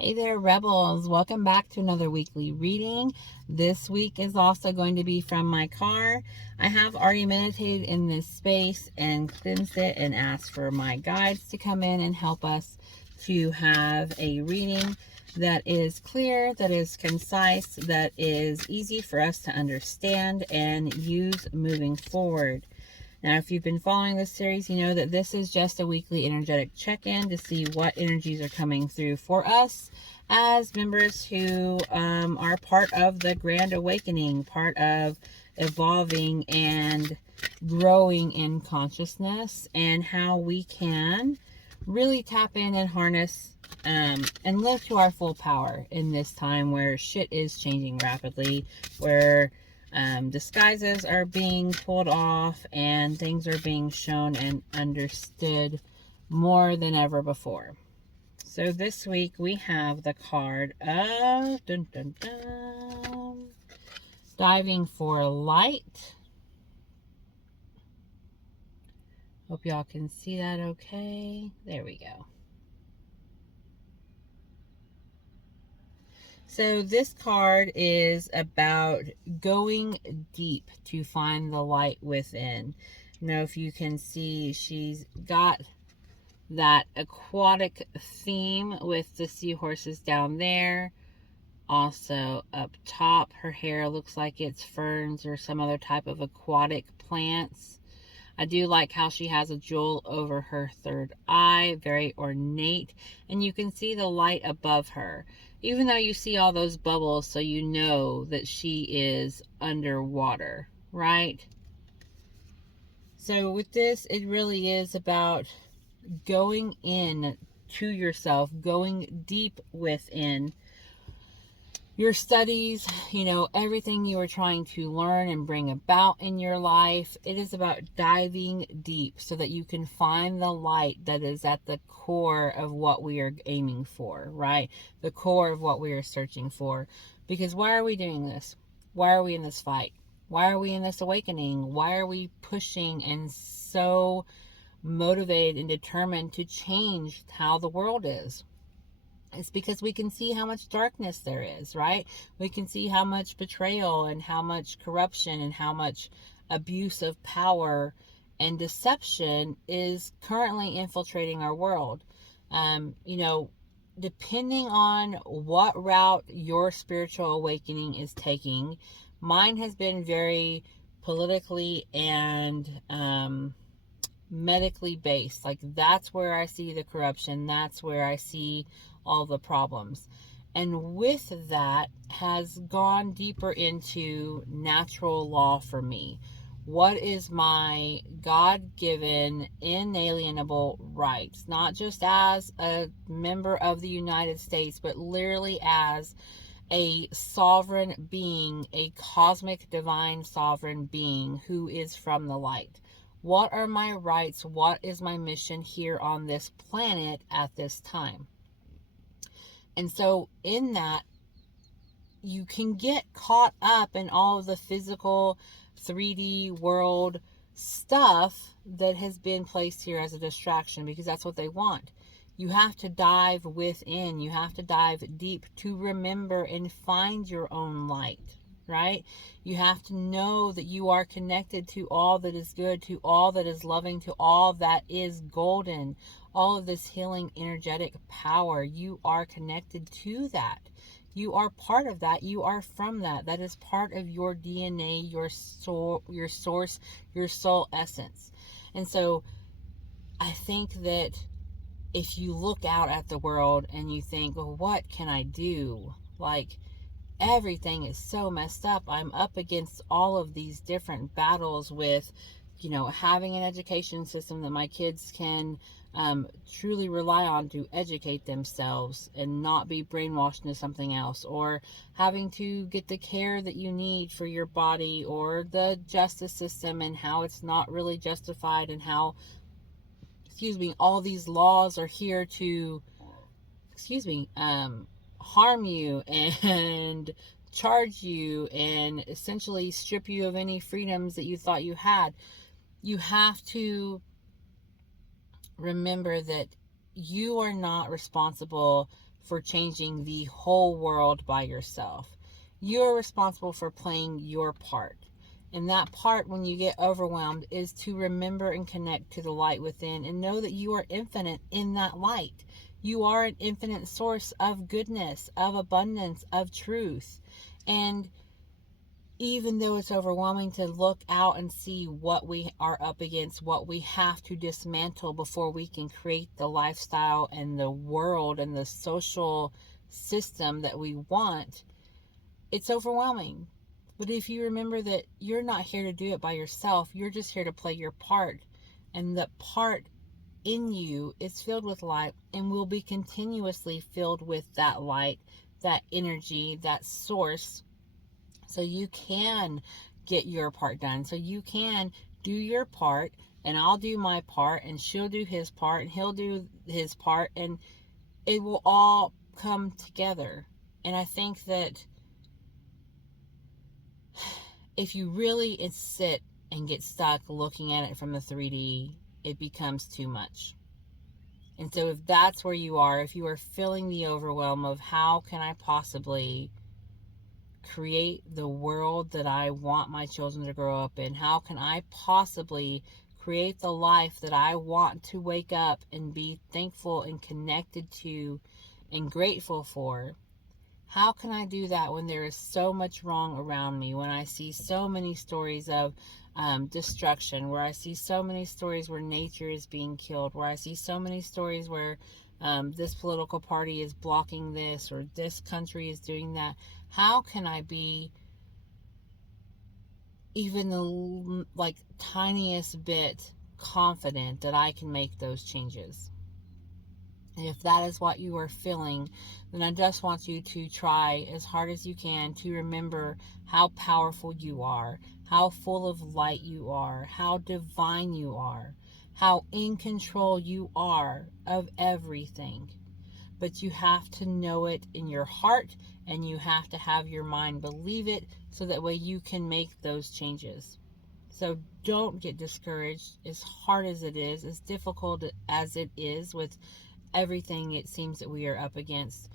Hey there, Rebels. Welcome back to another weekly reading. This week is also going to be from my car. I have already meditated in this space and cleansed it and asked for my guides to come in and help us to have a reading that is clear, that is concise, that is easy for us to understand and use moving forward. Now, if you've been following this series, you know that this is just a weekly energetic check-in to see what energies are coming through for us as members who are part of the Grand Awakening, part of evolving and growing in consciousness, and how we can really tap in and harness and live to our full power in this time where shit is changing rapidly, where disguises are being pulled off and things are being shown and understood more than ever before. So this week we have the card of Diving for Light. Hope y'all can see that okay. There we go. So this card is about going deep to find the light within. Now, if you can see, she's got that aquatic theme with the seahorses down there. Also up top, her hair looks like it's ferns or some other type of aquatic plants. I do like how she has a jewel over her third eye, very ornate, and you can see the light above her, even though you see all those bubbles, so you know that she is underwater, right? So with this, it really is about going in to yourself, going deep within your studies, everything you are trying to learn and bring about in your life. It is about diving deep so that you can find the light that is at the core of what we are aiming for, right? The core of what we are searching for. Because why are we doing this? Why are we in this fight? Why are we in this awakening? Why are we pushing and so motivated and determined to change how the world is? It's because we can see how much darkness there is, right? We can see how much betrayal and how much corruption and how much abuse of power and deception is currently infiltrating our world. Depending on what route your spiritual awakening is taking, mine has been very politically and medically based. Like, that's where I see the corruption. That's where I see all the problems. And with that has gone deeper into natural law for me. What is my God-given inalienable rights? Not just as a member of the United States, but literally as a sovereign being, a cosmic divine sovereign being who is from the light. What are my rights? What is my mission here on this planet at this time? And so in that, you can get caught up in all of the physical 3D world stuff that has been placed here as a distraction, because that's what they want. You have to dive within. You have to dive deep to remember and find your own light, right? You have to know that you are connected to all that is good, to all that is loving, to all that is golden, all of this healing energetic power. You are connected to that. You are part of that. You are from that. That is part of your DNA, your soul, your source, your soul essence. And so I think that if you look out at the world and you think, well, what can I do? Like, everything is so messed up. I'm up against all of these different battles with, having an education system that my kids can truly rely on to educate themselves and not be brainwashed into something else, or having to get the care that you need for your body, or the justice system and how it's not really justified, and how, all these laws are here to, harm you and charge you and essentially strip you of any freedoms that you thought you had. You have to remember that you are not responsible for changing the whole world by yourself. You're responsible for playing your part. And that part, when you get overwhelmed, is to remember and connect to the light within and know that you are infinite in that light. You are an infinite source of goodness, of abundance, of truth. And even though it's overwhelming to look out and see what we are up against, what we have to dismantle before we can create the lifestyle and the world and the social system that we want, it's overwhelming. But if you remember that you're not here to do it by yourself, you're just here to play your part. And the part in you is filled with light and will be continuously filled with that light, that energy, that source. So you can get your part done. So you can do your part, and I'll do my part, and she'll do his part, and he'll do his part, and it will all come together. And I think that if you really sit and get stuck looking at it from the 3D, it becomes too much. And so if that's where you are, if you are feeling the overwhelm of how can I possibly create the world that I want my children to grow up in, how can I possibly create the life that I want to wake up and be thankful and connected to and grateful for, how can I do that when there is so much wrong around me, when I see so many stories of destruction, where I see so many stories where nature is being killed, where I see so many stories where this political party is blocking this or this country is doing that? How can I be even the tiniest bit confident that I can make those changes? And if that is what you are feeling, then I just want you to try as hard as you can to remember how powerful you are, how full of light you are, how divine you are, how in control you are of everything. But you have to know it in your heart, and you have to have your mind believe it, so that way you can make those changes. So don't get discouraged, as hard as it is, as difficult as it is with everything it seems that we are up against.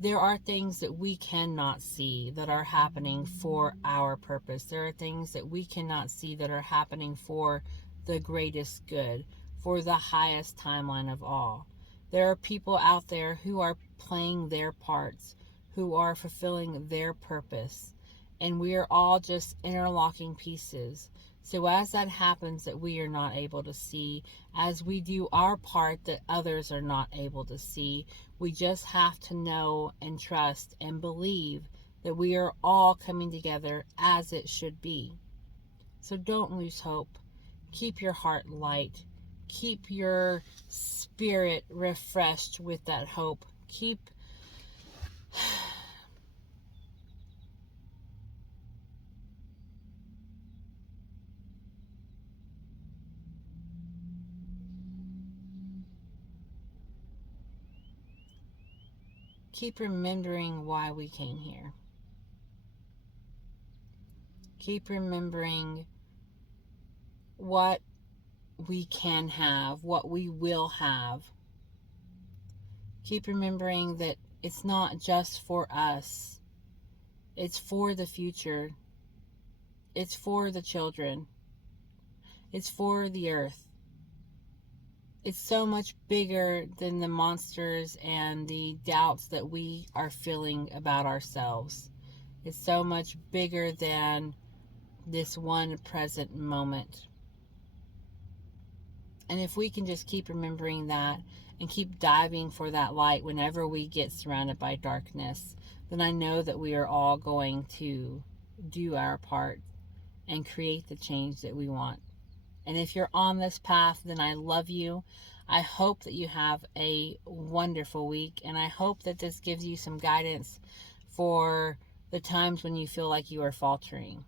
There are things that we cannot see that are happening for our purpose. There are things that we cannot see that are happening for the greatest good, for the highest timeline of all. There are people out there who are playing their parts, who are fulfilling their purpose, and we are all just interlocking pieces. So as that happens that we are not able to see, as we do our part that others are not able to see, we just have to know and trust and believe that we are all coming together as it should be. So don't lose hope. Keep your heart light. Keep your spirit refreshed with that hope. Keep remembering why we came here. Keep remembering what we can have, what we will have. Keep remembering that it's not just for us. It's for the future. It's for the children. It's for the earth. It's so much bigger than the monsters and the doubts that we are feeling about ourselves. It's so much bigger than this one present moment. And if we can just keep remembering that and keep diving for that light whenever we get surrounded by darkness, then I know that we are all going to do our part and create the change that we want. And if you're on this path, then I love you. I hope that you have a wonderful week, and I hope that this gives you some guidance for the times when you feel like you are faltering.